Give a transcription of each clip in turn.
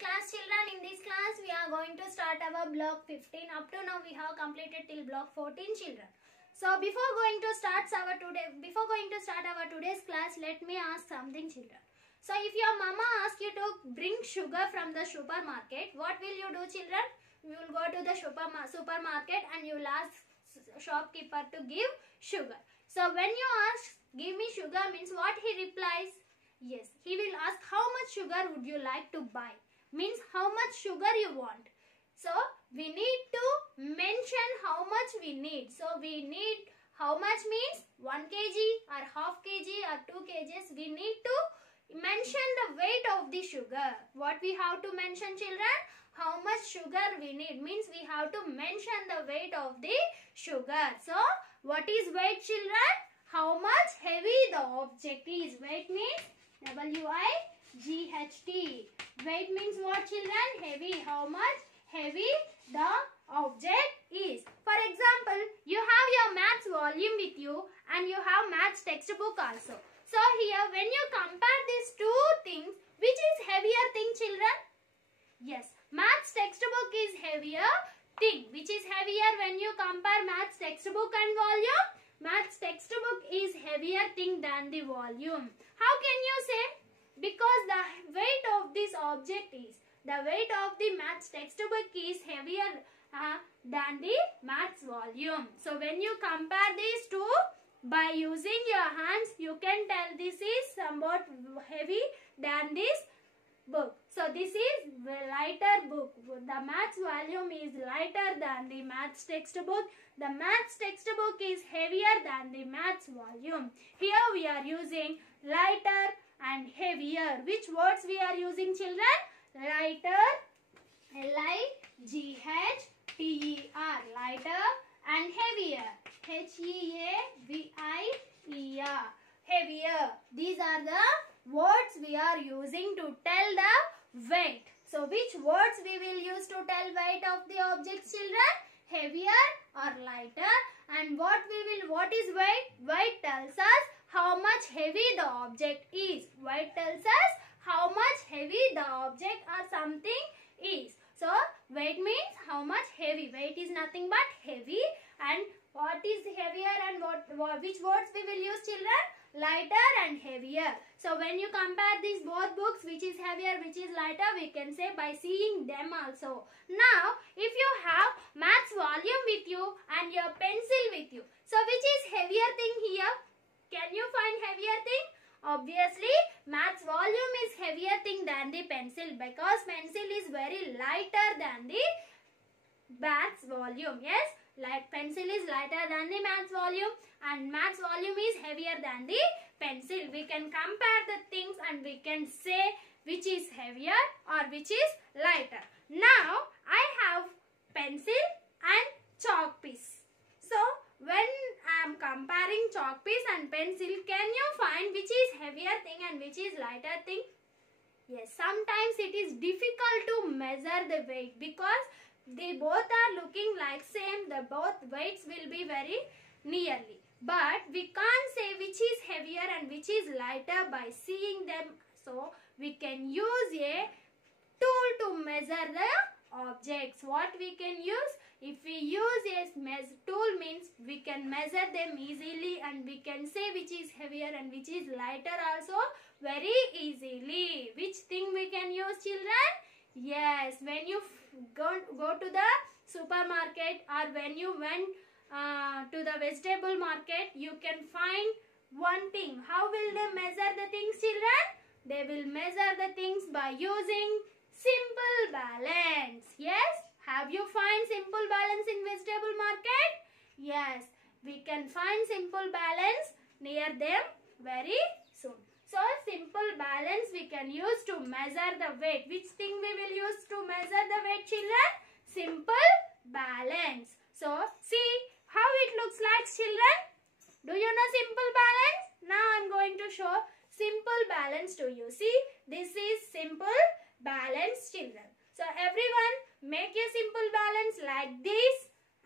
class, children. In this class, we are going to start our block 15. Up to now, we have completed till block 14, children. So before going to start our today's class, let me ask something, children. So if your mama asks you to bring sugar from the supermarket, what will you do, children? You will go to the supermarket and you will ask shopkeeper to give sugar. So when you ask, give me sugar, means what he replies? Yes, he will ask how much sugar would you like to buy? Means how much sugar you want. So we need to mention how much we need. So we need how much means 1 kg or half kg or 2 kgs. We need to mention the weight of the sugar. What we have to mention, children? How much sugar we need means we have to mention the weight of the sugar. So what is weight, children? How much heavy the object is. Weight means W-I-G-H-T. Weight means what, children? Heavy. How much heavy the object is. For example, you have your maths volume with you and you have maths textbook also. So here when you compare these two things, which is heavier thing, children? Yes, maths textbook is heavier thing. Which is heavier when you compare maths textbook and volume? Maths textbook is heavier thing than the volume. How can you say? Because the weight of this object is, the weight of the maths textbook is heavier than the maths volume. So when you compare these two, by using your hands, you can tell this is somewhat heavy than this book. So this is lighter book. The maths volume is lighter than the maths textbook. The maths textbook is heavier than the maths volume. Here we are using lighter and heavier. Which words we are using, children? Lighter, L-I-G-H-T-E-R, lighter, and heavier, H-E-A-V-I-E-R, heavier. These are the words we are using to tell the weight. So which words we will use to tell weight of the object, children? Heavier or lighter. And what is weight? Weight tells us how much heavy the object is. Weight tells us how much heavy the object or something is. So weight means how much heavy. Weight is nothing but heavy. And what is heavier and which words we will use, children? Lighter and heavier. So when you compare these both books, which is heavier, which is lighter, we can say by seeing them also. Now if you have maths volume with you and your pencil with you, so which is heavier thing here? Can you find heavier thing? Obviously maths volume is heavier thing than the pencil, because pencil is very lighter than the maths volume. Yes, like pencil is lighter than the maths volume and maths volume is heavier than the pencil. We can compare the things and we can say which is heavier or which is lighter. Now I have pencil and chalk piece. So when I am comparing chalk piece and pencil, can you find which is heavier thing and which is lighter thing? Yes, sometimes it is difficult to measure the weight because they both are looking like same. The both weights will be very nearly. But we can't say which is heavier and which is lighter by seeing them. So we can use a tool to measure the objects. What we can use? If we use a tool means we can measure them easily and we can say which is heavier and which is lighter also very easily. Which thing we can use, children? Yes, when you go to the supermarket or when you went to the vegetable market, you can find one thing. How will they measure the things, children? They will measure the things by using simple balance. Yes, have you find simple balance in vegetable market? Yes, we can find simple balance near them very soon. So simple balance we can use to measure the weight. Which thing we will use to measure the weight, children? Simple balance. So see how it looks like, children. Do you know simple balance? Now I am going to show simple balance to you. See, this is simple balance, children. So everyone make a simple balance like this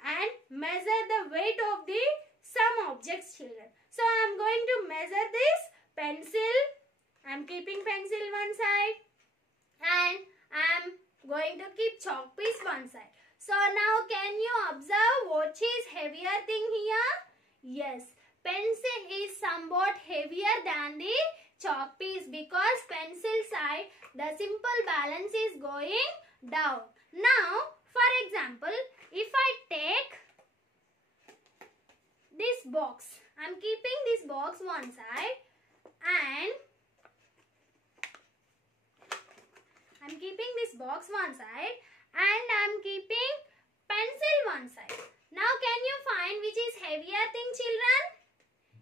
and measure the weight of the some objects, children. So I am going to measure this pencil. I am keeping pencil one side and I am going to keep chalk piece one side. So now can you observe what is heavier thing here? Yes, pencil is somewhat heavier than the chalk piece because pencil side the simple balance is going down. Now for example, if I take this box, I am keeping this box one side and I am keeping this box one side and I am keeping pencil one side. Now can you find which is heavier thing, children?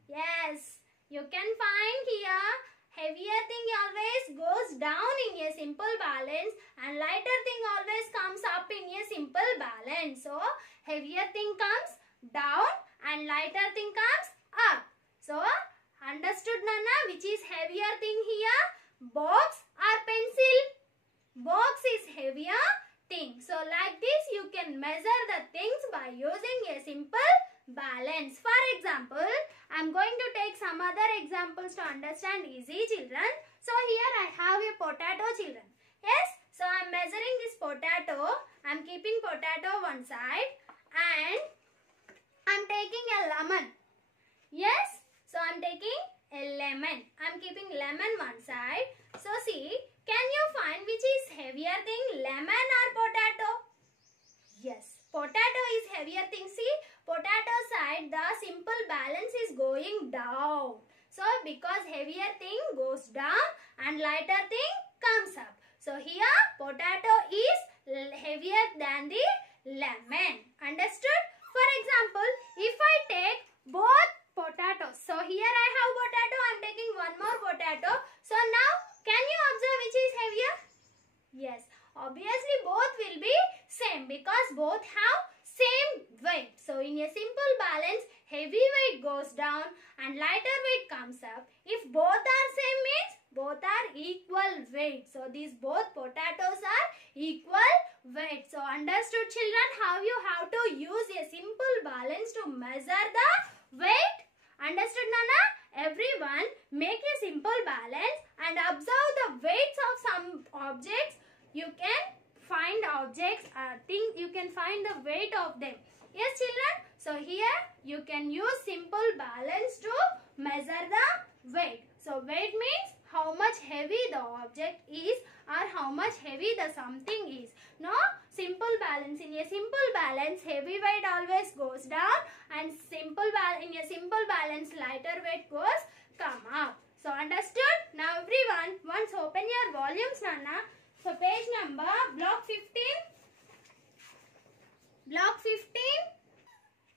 Yes, you can find here heavier thing always goes down in a simple balance and lighter thing always comes up in a simple balance. So heavier thing comes down and lighter thing comes up. So understood, Nana? Which is heavier thing here? Box or pencil? Box is heavier thing. So like this you can measure the things by using a simple balance. For example, I am going to take some other examples to understand easy, children. So here I have a potato, children. Yes. So I am measuring this potato. I am keeping potato one side and I am taking a lemon. Yes. So I am taking a lemon. I am keeping lemon one side. So see, can you find which is heavier thing, lemon or potato? Yes, potato is heavier thing. See, potato side the simple balance is going down. So because heavier thing goes down and lighter thing comes up. So here potato is heavier than the lemon. Understood? For example, if I take both potatoes. So here I have potato. I am taking one more potato. So now can you observe which is heavier? Yes, obviously both will be same because both have same weight. So in a simple balance, heavy weight goes down and lighter weight comes up. If both are same means both are equal weight. So these both potatoes are equal weight. So understood, children, how you have to use a simple balance to measure the weight? Understood, Nana? Everyone make a simple balance and observe the weights of some objects. You can find objects, things, you can find the weight of them. Yes, children? So here you can use simple balance to measure the weight. So weight means how much heavy the object is or how much heavy the something is. No, simple balance. In a simple balance, heavy weight always goes down and in a simple balance, lighter weight goes come up. So understood? Now everyone, once open your volumes, Nana. So page number, block 15. Block 15.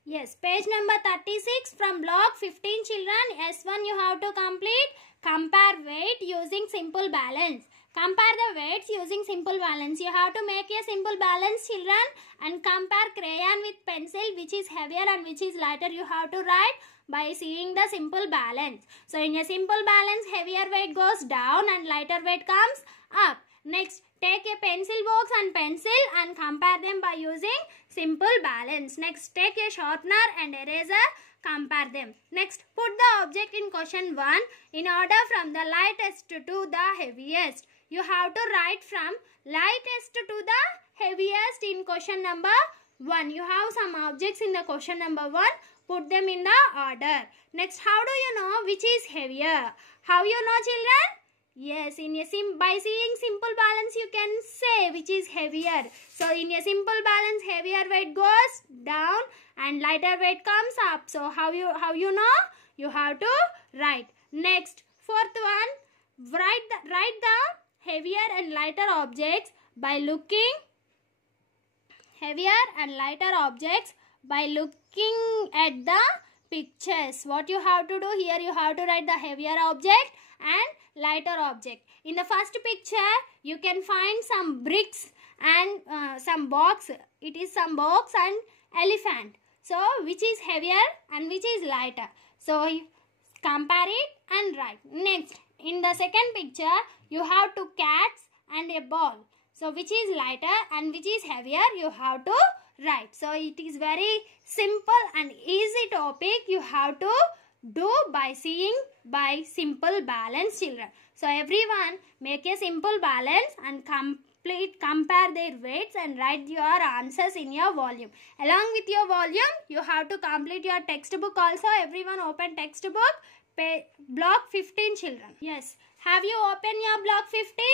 Yes, page number 36 from block 15, children. S1 you have to complete. Compare weight using simple balance. Compare the weights using simple balance. You have to make a simple balance, children, and compare crayon with pencil, which is heavier and which is lighter. You have to write by seeing the simple balance. So in a simple balance, heavier weight goes down and lighter weight comes up. Next, take a pencil box and pencil and compare them by using simple balance. Next, take a sharpener and eraser, compare them. Next, put the object in question 1 in order from the lightest to the heaviest. You have to write from lightest to the heaviest in question number 1. You have some objects in the question number 1. Put them in the order. Next, how do you know which is heavier? How you know, children? Yes, by seeing simple balance you can say which is heavier. So in a simple balance, heavier weight goes down and lighter weight comes up. So how you know? You have to write. Next, fourth one, write the heavier and lighter objects by looking at the pictures. What you have to do here? You have to write the heavier object and lighter object. In the first picture, you can find some bricks and some box. It is some box and elephant. So, which is heavier and which is lighter? So, compare it and write. Next, in the second picture, you have two cats and a ball. So, which is lighter and which is heavier? You have to write. So, it is very simple and easy topic. You have to do by seeing by simple balance, children. So everyone make a simple balance and compare their weights and write your answers in your volume. Along with your volume, you have to complete your textbook also. Everyone open textbook. Block 15 children. Yes. Have you opened your block 15?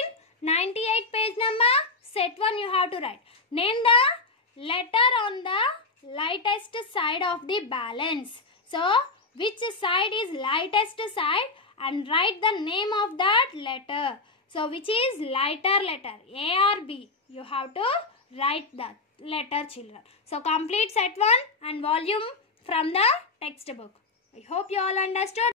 98 page number. Set 1 you have to write. Name the letter on the lightest side of the balance. So, which side is lightest side and write the name of that letter. So, which is lighter letter, A or B? You have to write that letter, children. So, complete set 1 and volume from the textbook. I hope you all understood.